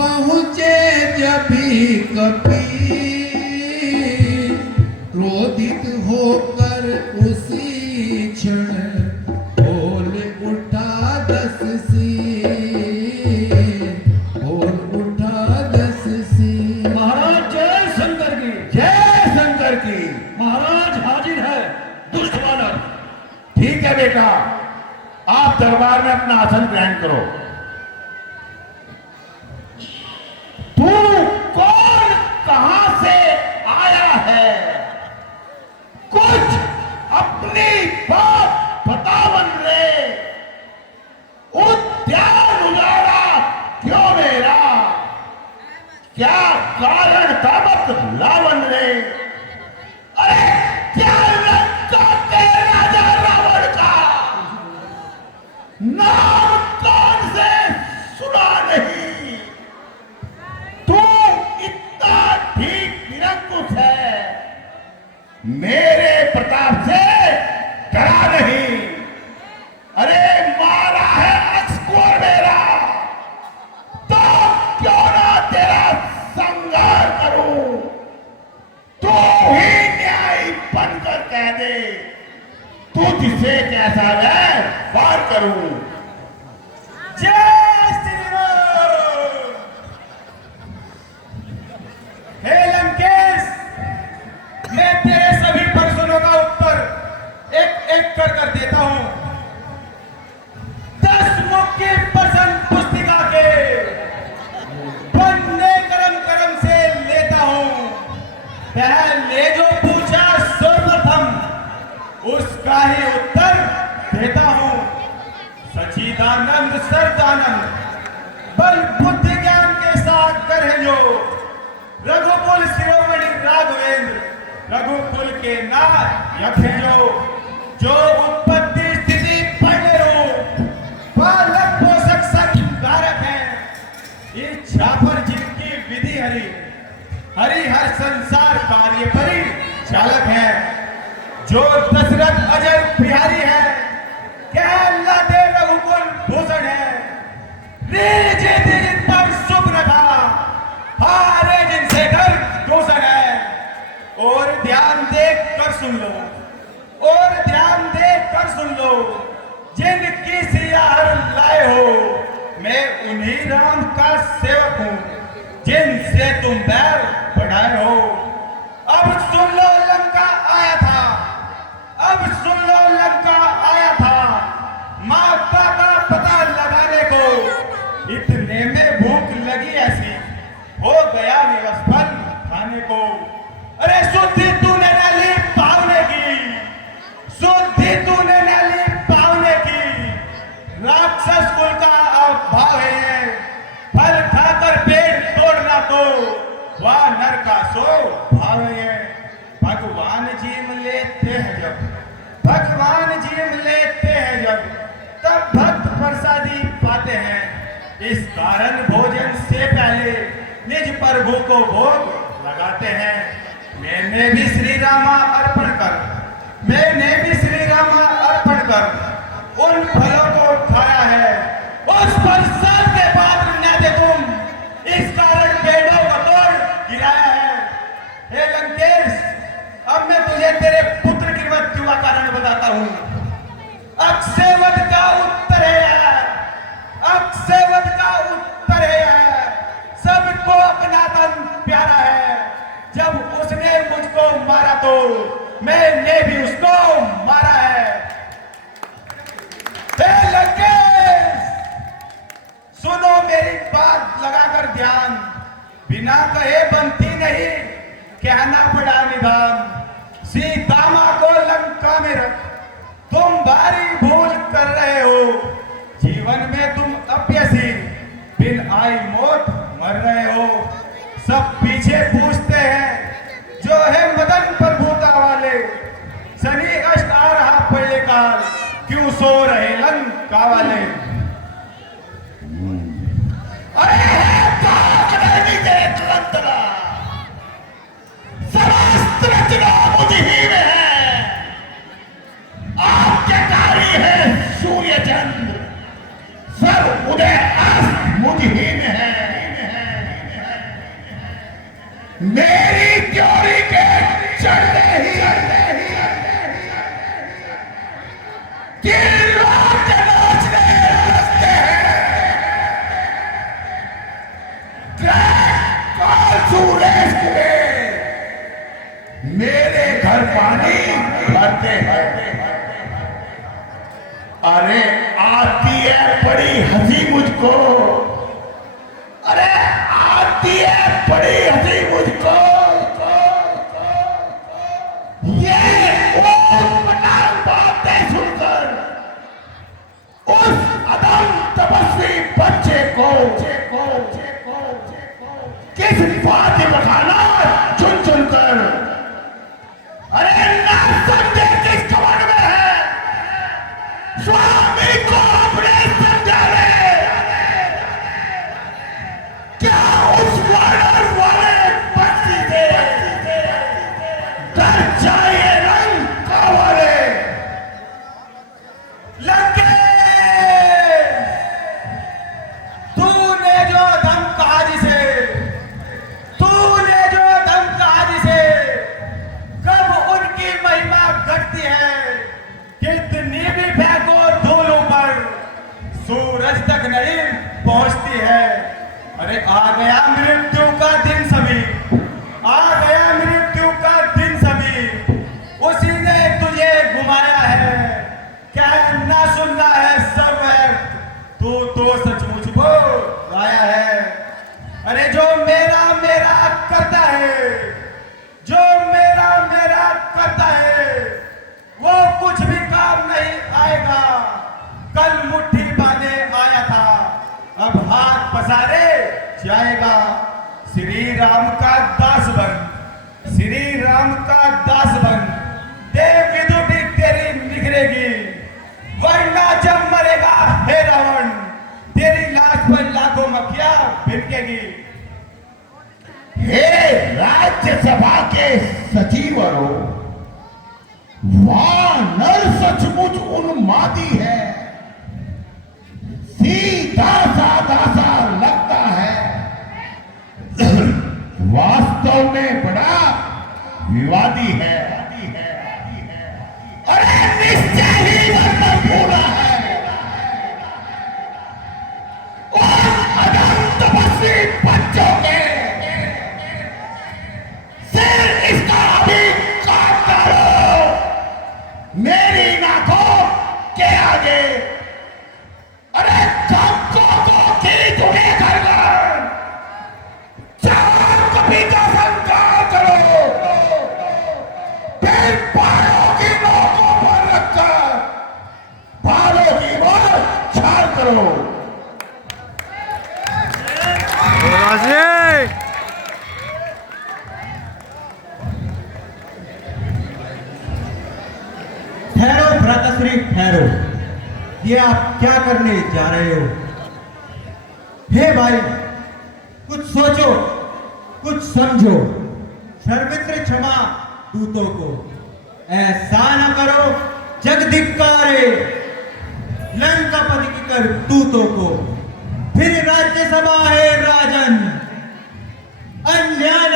पहुंचे जब भी कभी क्रोधित होकर उसी क्षण बोल उठा 10 सिर, बोल उठा 10 सिर। महाराज जय शंकर की। जय शंकर की। महाराज हाजिर है दुष्ट वानर। ठीक है बेटा, आप दरबार में अपना आसन ग्रहण करो। तू कौन, कहां से आया है? कुछ अपनी बात बतावन रे। उद्यान उजाड़ा क्यों मेरा? क्या कारण था बतलावन रे? अरे क्या लंका के राजा रावण का नाम कौन से सुना नहीं? तू इतना ठीक निरंकुश है, मेरे प्रताप से डरा नहीं। अरे मारा है अक्सकोर मेरा, तो क्यों ना तेरा संहार करूं? तू ही न्याय बनकर कह दे, तू जिसे कैसा है वार करूं। जय श्री राम। हे लंकेश, मैं तेरे सभी प्रश्नों का उत्तर एक एक कर देता हूं। 10 मुख की प्रश्न पुस्तिका के पन्ने करम से लेता हूं। पहले जो पूछा सर्वप्रथम उसका ही उत्तर देता हूं। सच्चिदानंद सर्वदानंद बल बुद्धि ज्ञान के साथ करे जो रघुकुल शिरोमणि राघवेंद्र, रघुकुल के नायक हैं जो उत्पत्ति स्थिति पढ़े हो, पालक पोषक संकारक हैं। इच्छा पर जिनकी विधि हरि हरि हर संसार कार्य परि चालक है। जो दशरथ अजय बिहारी है, कहलाते रघुकुल भूषण है। रीझ जिन पर शुभ रखा, हारे जिनसे घर दूषण है। और ध्यान देख कर सुन लो, और ध्यान देख कर सुन लो, जिनकी सियार लाए हो, मैं उन्हीं राम का सेवक हूं जिनसे तुम बैर बढ़ाए हो। अब सुन लो लंका आया था, अब सुन लो लंका आया था, माता का पता लगाने को। इतने में भूख लगी ऐसी, हो गया निवस फल खाने को। अरे शुद्धि तूने न ली पावने की, शुद्धि तूने न ली पावने की। राक्षस कुल का अभाव है, फल खाकर पेट तोड़ना तो वह नर का सो भाव है। भगवान जीव लेते हैं जब, भगवान जीव लेते हैं जब, तब भक्त प्रसादी पाते हैं। इस कारण भोजन से पहले निज प्रभु को भोग लगाते हैं। मैंने भी श्री रामा अर्पण कर, मैंने भी श्री रामा अर्पण कर उन फलों को खाया है। उस प्रसाद के बाद न दे तुम, इस कारण पेड़ों को तोड़ गिराया है। हे लंकेश, अब मैं तुझे तेरे पुत्र की मृत्यु का कारण बताता हूं। अक्षयवध का उत्तर है, अक्षयवध का उत्तर है। सबको अपना तन प्यारा है। जब उसने मुझको मारा तो मैंने भी उसको मारा है। हे लंकेश, सुनो मेरी बात लगाकर ध्यान, बिना कहे बनती नहीं, कहना पड़ा निदान। सीता मां को लंका में रख तुम भारी भूल कर रहे हो। जीवन में तुम अपयसी बिन आई मौत मर रहे हो। सब पीछे पूछते हैं जो है मदन प्रभुता वाले, शनि अष्ट आ रहा पहले काल, क्यों सो रहे लंका वाले। अरे समस्त रचना मुझहीन है, आपके कार्य है सूर्य चंद्र, सब उदय अस्त मुझहीन है। मेरी त्योरी के चढ़ते ही तीन लोग के नाचने लगते हैं। सूरज में मेरे घर पानी भरते हैं। अरे आती है बड़ी हंसी मुझको, अरे आती है बड़ी हंसी मुझको। ये बातें सुनकर उस अदम तपस्वी बच्चे को किस बात बखाना चुन चुनकर, अरे ना समझे किस कमर में है, स्वामी को अपने समझा ले। क्या उस वाले बस्ती से डर जाइए रंग का वाले लंके, तूने जो दम कहा जिसे, तूने जो दम कहा जिसे, कब उनकी महिमा घटती है, कितनी भी फेंको धूलों पर सूरज तक नहीं पहुंचती है। अरे आ गया मृत्यु का दिन सभी, आ गया मृत्यु का दिन सभी, उसी ने तुझे घुमाया है, कहना सुनना है सब व्यर्थ, तू तो सचमुच को लाया है। अरे जो मेरा मेरा करता है, जो मेरा मेरा करता है, वो कुछ भी काम नहीं आएगा। कल मुट्ठी बांधे आया था, अब हाथ पसारे जाएगा। श्री राम का दास बन, श्री राम का दास बन, देव की दुटी तेरी निखरेगी, वरना जब मरेगा हे रावण, तेरी लाश पर लाखों मक्खियां भिनकेगी। हे राज्यसभा के सचिवरों, वानर सचमुच उन्मादी है, सीधा साधा सा लगता है, वास्तव में बड़ा विवादी है। अरे निश्चय ही मतलब पूरा है। और अदम तपस्वी बच्चों के सिर इसका अभी काट डालो मेरी नाकों के आगे। अरे कब्जों को खींच उन्हें कर कभी का संकार करो, फिर बालों की नोकों पर रखकर बालों की ओर छाल करो। ठहरो भ्राताश्री ठहरो, ये आप क्या करने जा रहे हो? हे भाई, कुछ सोचो, कुछ समझो, सर्वत्र क्षमा दूतों को, ऐसा न करो जगधिक्कारे लंकापति की कर दूतों को। फिर राज्यसभा है राजन, अन्याय